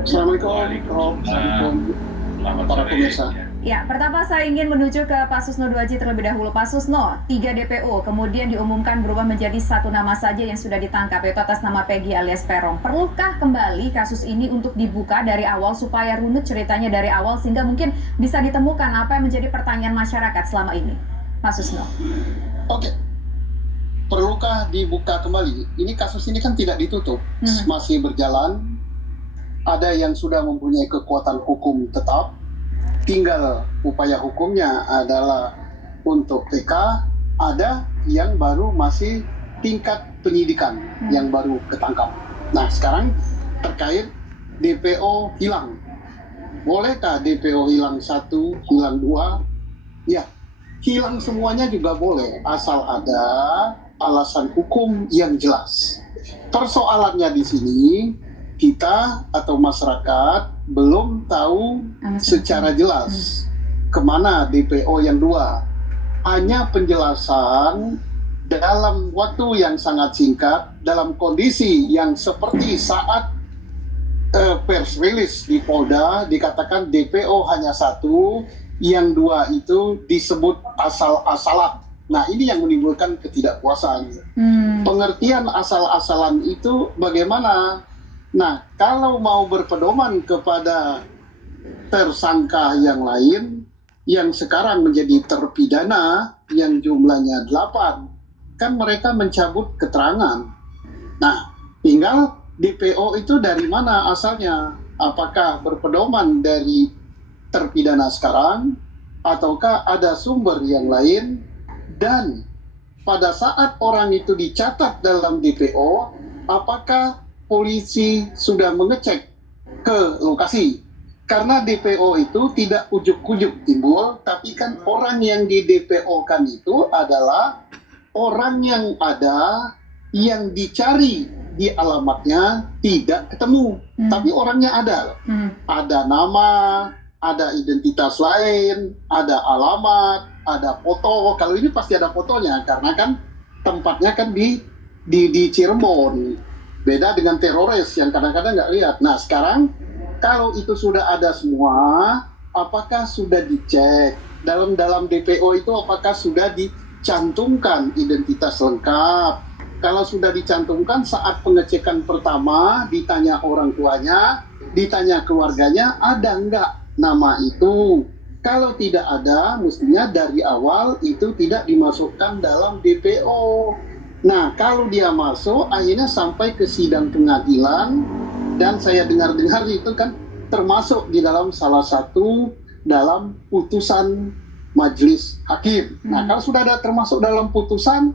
Assalamualaikum, Assalamualaikum Selamat para sore. pemirsa. Ya, pertama saya ingin menuju ke Pak Susno Duaji terlebih dahulu. Pak Susno, 3 DPO kemudian diumumkan berubah menjadi satu nama saja yang sudah ditangkap, yaitu atas nama Peggy alias Peron. Perlukah kembali kasus ini untuk dibuka dari awal supaya runut ceritanya dari awal sehingga mungkin bisa ditemukan apa yang menjadi pertanyaan masyarakat selama ini? Pak Susno. Oke, perlukah dibuka kembali? Ini kasus ini kan tidak ditutup, masih berjalan. Ada yang sudah mempunyai kekuatan hukum tetap, tinggal upaya hukumnya adalah untuk PK. Ada yang baru masih tingkat penyidikan yang baru ketangkap. Nah, sekarang terkait DPO hilang. Bolehkah DPO hilang 1, hilang 2? Ya, hilang semuanya juga boleh, asal ada alasan hukum yang jelas. Persoalannya di sini, kita atau masyarakat belum tahu secara jelas kemana DPO yang 2. Hanya penjelasan dalam waktu yang sangat singkat, dalam kondisi yang seperti saat pers rilis di Polda dikatakan DPO hanya 1, yang 2 itu disebut asal-asalan. Nah, ini yang menimbulkan ketidakpuasan. Pengertian asal-asalan itu bagaimana? Nah, kalau mau berpedoman kepada tersangka yang lain, yang sekarang menjadi terpidana, yang jumlahnya 8, kan mereka mencabut keterangan. Nah, tinggal DPO itu dari mana asalnya? Apakah berpedoman dari terpidana sekarang, ataukah ada sumber yang lain? Dan pada saat orang itu dicatat dalam DPO, apakah polisi sudah mengecek ke lokasi? Karena DPO itu tidak ujuk-ujuk timbul, tapi kan orang yang di DPO-kan itu adalah orang yang ada, yang dicari di alamatnya tidak ketemu, tapi orangnya ada. Ada nama, ada identitas lain, ada alamat, ada foto. Kalau ini pasti ada fotonya, karena kan tempatnya kan di Cirebon. Beda dengan teroris yang kadang-kadang nggak lihat. Nah, sekarang kalau itu sudah ada semua, apakah sudah dicek dalam DPO itu, apakah sudah dicantumkan identitas lengkap? Kalau sudah dicantumkan, saat pengecekan pertama ditanya orang tuanya, ditanya keluarganya, ada nggak nama itu? Kalau tidak ada, mestinya dari awal itu tidak dimasukkan dalam DPO. Nah, kalau dia masuk, akhirnya sampai ke sidang pengadilan, dan saya dengar-dengar itu kan termasuk di dalam salah satu dalam putusan majelis hakim. Nah, kalau sudah ada termasuk dalam putusan,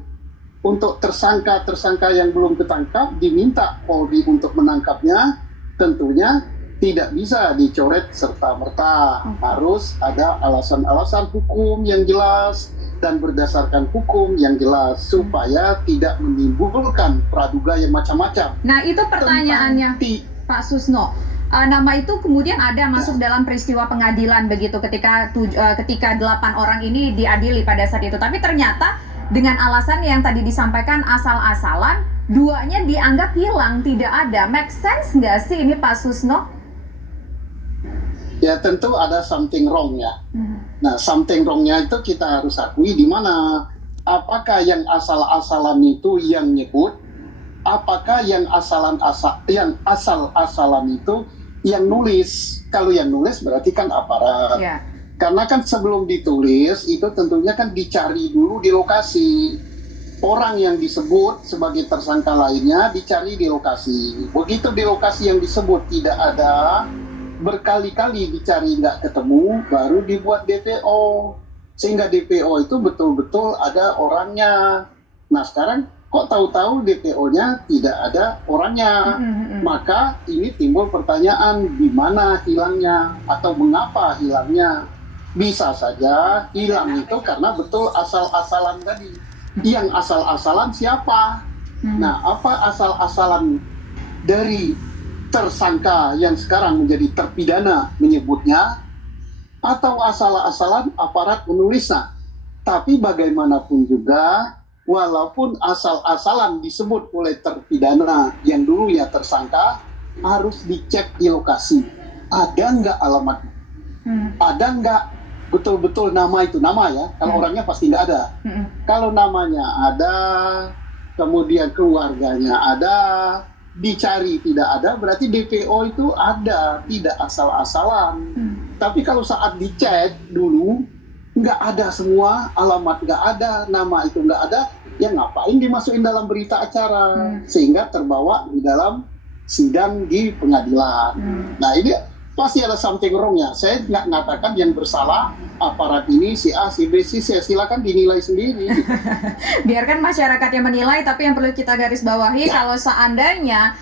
untuk tersangka-tersangka yang belum ketangkap, diminta Polri untuk menangkapnya, tentunya tidak bisa dicoret serta-merta. Harus ada alasan-alasan hukum yang jelas dan berdasarkan hukum yang jelas, supaya tidak menimbulkan praduga yang macam-macam. Nah, itu pertanyaannya, Pak Susno. Nama itu kemudian ada masuk dalam peristiwa pengadilan begitu ketika 8 orang ini diadili pada saat itu. Tapi ternyata dengan alasan yang tadi disampaikan asal-asalan, 2-nya dianggap hilang, tidak ada. Make sense nggak sih ini, Pak Susno? Ya, tentu ada something wrong ya. Nah, something wrong-nya itu kita harus akui di mana. Apakah yang asal-asalan itu yang nyebut? Apakah yang asal-asalan itu yang nulis? Kalau yang nulis berarti kan aparat. Yeah. Karena kan sebelum ditulis itu tentunya kan dicari dulu di lokasi. Orang yang disebut sebagai tersangka lainnya dicari di lokasi. Begitu di lokasi yang disebut tidak ada, berkali-kali dicari nggak ketemu, baru dibuat DPO. Sehingga DPO itu betul-betul ada orangnya. Nah, sekarang kok tahu-tahu DPO-nya tidak ada orangnya? Maka ini timbul pertanyaan, di mana hilangnya atau mengapa hilangnya? Bisa saja hilang itu karena betul asal-asalan tadi. Yang asal-asalan siapa? Nah, apa asal-asalan dari tersangka yang sekarang menjadi terpidana menyebutnya, atau asal-asalan aparat menulisnya? Tapi bagaimanapun juga, walaupun asal-asalan disebut oleh terpidana yang dulu ya tersangka, harus dicek di lokasi. Ada nggak alamatnya? Ada nggak betul-betul nama itu? Nama ya, kalau orangnya pasti nggak ada. Kalau namanya ada, kemudian keluarganya ada, dicari tidak ada, berarti DPO itu ada, tidak asal-asalan. Tapi kalau saat dicek dulu, nggak ada semua, alamat nggak ada, nama itu nggak ada, ya ngapain dimasukin dalam berita acara, sehingga terbawa di dalam sidang di pengadilan. Nah ini pasti ada something wrong ya. Saya nggak mengatakan yang bersalah aparat ini, si A, si B, si C, silakan dinilai sendiri. Biarkan masyarakat yang menilai, tapi yang perlu kita garis bawahi, kalau seandainya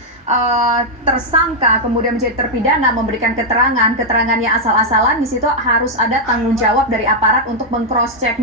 tersangka kemudian menjadi terpidana memberikan keterangannya asal-asalan, di situ harus ada tanggung jawab dari aparat untuk meng-cross check